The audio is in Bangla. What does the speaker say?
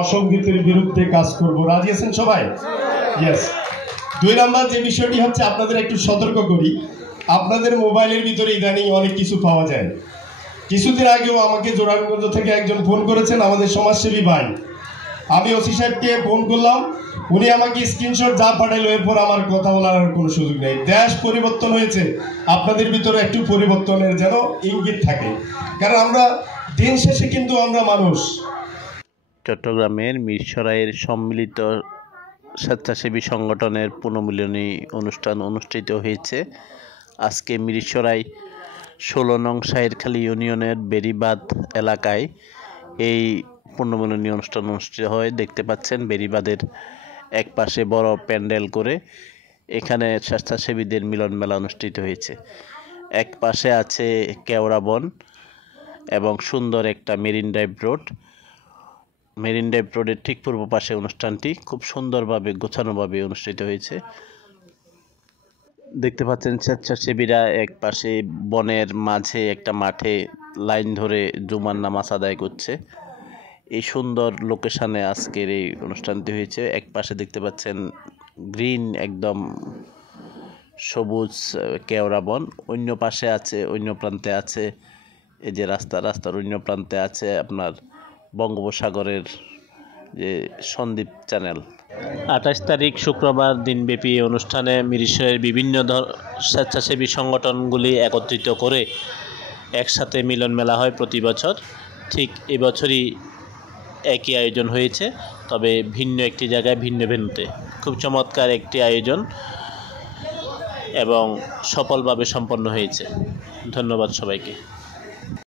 অসঙ্গতির বিরুদ্ধে কাজ করব। রাজি আছেন সবাই? ইয়েস। 2 নাম্বার যে বিষয়টি হচ্ছে, আপনাদের একটু সতর্ক করি, আপনাদের মোবাইলের ভিতরে ইদানিং অনেক কিছু পাওয়া যায়। কিছুদিন আগেও আমাকে জোরারগঞ্জ থেকে একজন ফোন করেছেন, আমাদের সমাজসেবী ভাই। আমি ওসি সাহেবকে ফোন করলাম, উনি আমাকে স্ক্রিনশট যা পাঠাইলো, এরপর আমার কথা বলার কোনো সুযোগ নেই। দেশ পরিবর্তন হয়েছে, আপনাদের ভিতরে একটু পরিবর্তনের যেন ইঙ্গিত থাকে, কারণ আমরা দিন শেষে কিন্তু আমরা মানুষ। চট্টগ্রামের মিরসরাইয়ের সম্মিলিত স্বেচ্ছাসেবী সংগঠনের পুনর্মিলনী অনুষ্ঠান অনুষ্ঠিত হয়েছে। আজকে মিরসরাই 16 নং শাহেরখালী ইউনিয়নের বেড়িবাঁধ এলাকায় এই পুনর্মিলনী অনুষ্ঠান অনুষ্ঠিত হয়। দেখতে পাচ্ছেন বেড়িবাঁধের এক পাশে বড় প্যান্ডেল করে এখানে স্বেচ্ছাসেবীদের মিলন মেলা অনুষ্ঠিত হয়েছে। এক পাশে আছে কেওড়া বন এবং সুন্দর একটা marine drive road. Marine drive রোডের ঠিক পূর্ব পাশে অনুষ্ঠানটি খুব সুন্দরভাবে গোছানোভাবে অনুষ্ঠিত হয়েছে। দেখতে পাচ্ছেন স্বেচ্ছাসেবীরা এক পাশে বনের মাঝে একটা মাঠে লাইন ধরে জুমার নামাজ আদায় করছে। এই সুন্দর লোকেশনে আজকের এই অনুষ্ঠানটি হয়েছে। এক পাশে দেখতে পাচ্ছেন গ্রিন একদম সবুজ কেওড়া বন, অন্য পাশে আছে, অন্য প্রান্তে আছে এই যে রাস্তার অন্য প্রান্তে আছে আপনার বঙ্গোপসাগরের যে সন্দ্বীপ চ্যানেল। 28 তারিখ শুক্রবার দিনব্যাপী অনুষ্ঠানে মিরসরাইয়ের বিভিন্ন স্বেচ্ছাসেবী সংগঠনগুলি একত্রিত করে একসাথে মিলন মেলা হয় প্রতি বছর। ঠিক এবছরই একই আয়োজন হয়েছে, তবে ভিন্ন একটি জায়গায় ভিন্ন ভেন্যুতে। খুব চমৎকার একটি আয়োজন এবং সফলভাবে সম্পন্ন হয়েছে। ধন্যবাদ সবাইকে।